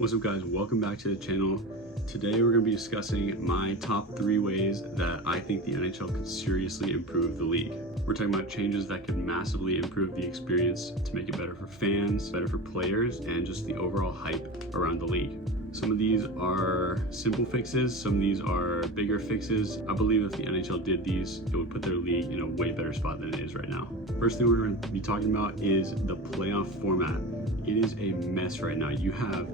What's up guys, welcome back to the channel. Today we're going to be discussing my top 3 ways that I think the NHL could seriously improve the league. We're talking about changes that could massively improve the experience to make it better for fans, better for players, and just the overall hype around the league. Some of these are simple fixes, some of these are bigger fixes. I believe if the NHL did these, it would put their league in a way better spot than it is right now. First thing we're going to be talking about is the playoff format. It is a mess right now. You have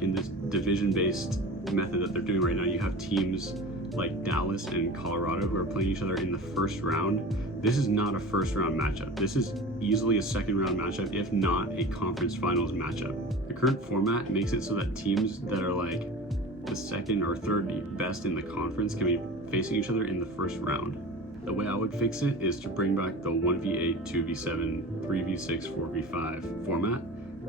in this division-based method that they're doing right now, you have teams like Dallas and Colorado who are playing each other in the first round. This is not a first round matchup. This is easily a second round matchup, if not a conference finals matchup. The current format makes it so that teams that are like the second or third best in the conference can be facing each other in the first round. The way I would fix it is to bring back the 1v8, 2v7, 3v6, 4v5 format.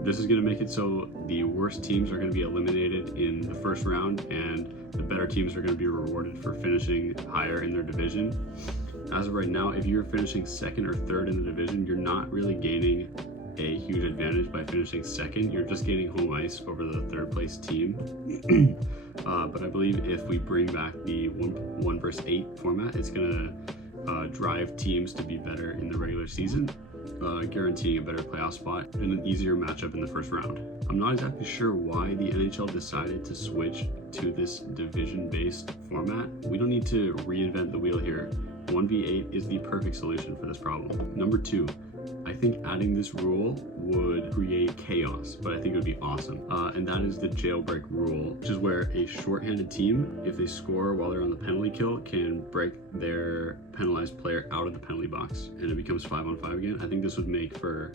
This is going to make it so the worst teams are going to be eliminated in the first round and the better teams are going to be rewarded for finishing higher in their division. As of right now, if you're finishing second or third in the division, you're not really gaining a huge advantage by finishing second. You're just gaining home ice over the third place team. But I believe if we bring back the 1 versus 8 format, it's going to drive teams to be better in the regular season, guaranteeing a better playoff spot and an easier matchup in the first round. I'm not exactly sure why the NHL decided to switch to this division-based format. We don't need to reinvent the wheel here. 1v8 is the perfect solution for this problem. Number 2, I think adding this rule would create chaos, but I think it would be awesome. And that is the jailbreak rule, which is where a shorthanded team, if they score while they're on the penalty kill, can break their penalized player out of the penalty box and it becomes 5-on-5 again. I think this would make for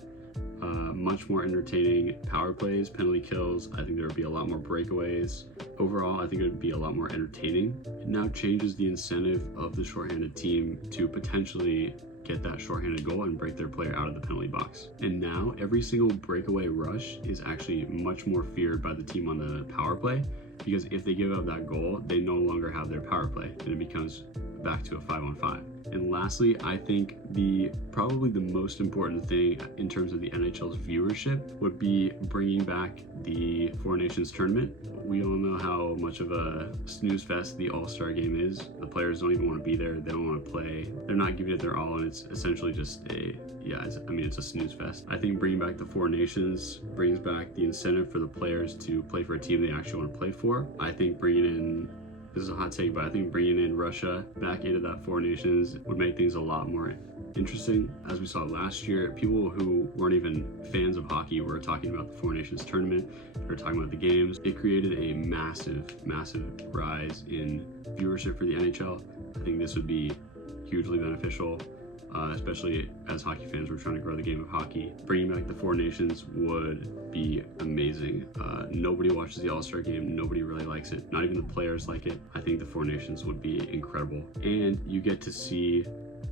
much more entertaining power plays, penalty kills. I think there would be a lot more breakaways. Overall, I think it would be a lot more entertaining. It now changes the incentive of the shorthanded team to potentially get that shorthanded goal and break their player out of the penalty box. And now every single breakaway rush is actually much more feared by the team on the power play, because if they give up that goal, they no longer have their power play and it becomes back to a 5-on-5. And lastly, I think probably the most important thing in terms of the NHL's viewership would be bringing back the Four Nations tournament. We all know how much of a snooze fest the All-Star game is. The players don't even want to be there. They don't want to play. They're not giving it their all, and it's essentially just it's a snooze fest. I think bringing back the Four Nations brings back the incentive for the players to play for a team they actually want to play for. I think bringing in, this is a hot take, but I think bringing in Russia back into that Four Nations would make things a lot more interesting. As we saw last year, people who weren't even fans of hockey were talking about the Four Nations tournament, they were talking about the games. It created a massive rise in viewership for the NHL. I think this would be hugely beneficial, especially as hockey fans were trying to grow the game of hockey. Bringing back the Four Nations would be amazing. Nobody watches the All-Star game. Nobody really likes it. Not even the players like it. I think the Four Nations would be incredible. And you get to see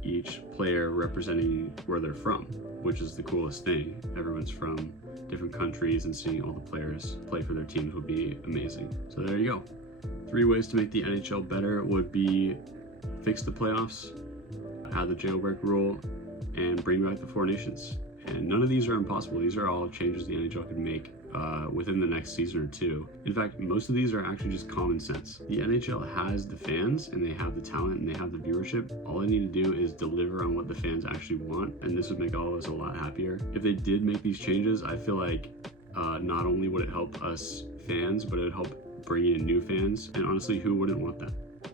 each player representing where they're from, which is the coolest thing. Everyone's from different countries, and seeing all the players play for their teams would be amazing. So there you go. 3 ways to make the NHL better would be fix the playoffs, add the jailbreak rule, and bring back the Four Nations. And none of these are impossible. These are all changes the NHL could make within the next season or 2. In fact, most of these are actually just common sense. The NHL has the fans, and they have the talent, and they have the viewership. All they need to do is deliver on what the fans actually want, and this would make all of us a lot happier. If they did make these changes, I feel like not only would it help us fans, but it would help bring in new fans. And honestly, who wouldn't want that?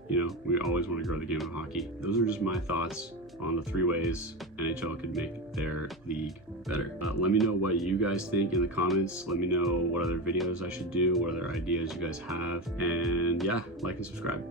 You know, we always want to grow the game of hockey. Those are just my thoughts on the 3 ways NHL could make their league better. Let me know what you guys think in the comments. Let me know what other videos I should do, what other ideas you guys have. And yeah, like and subscribe.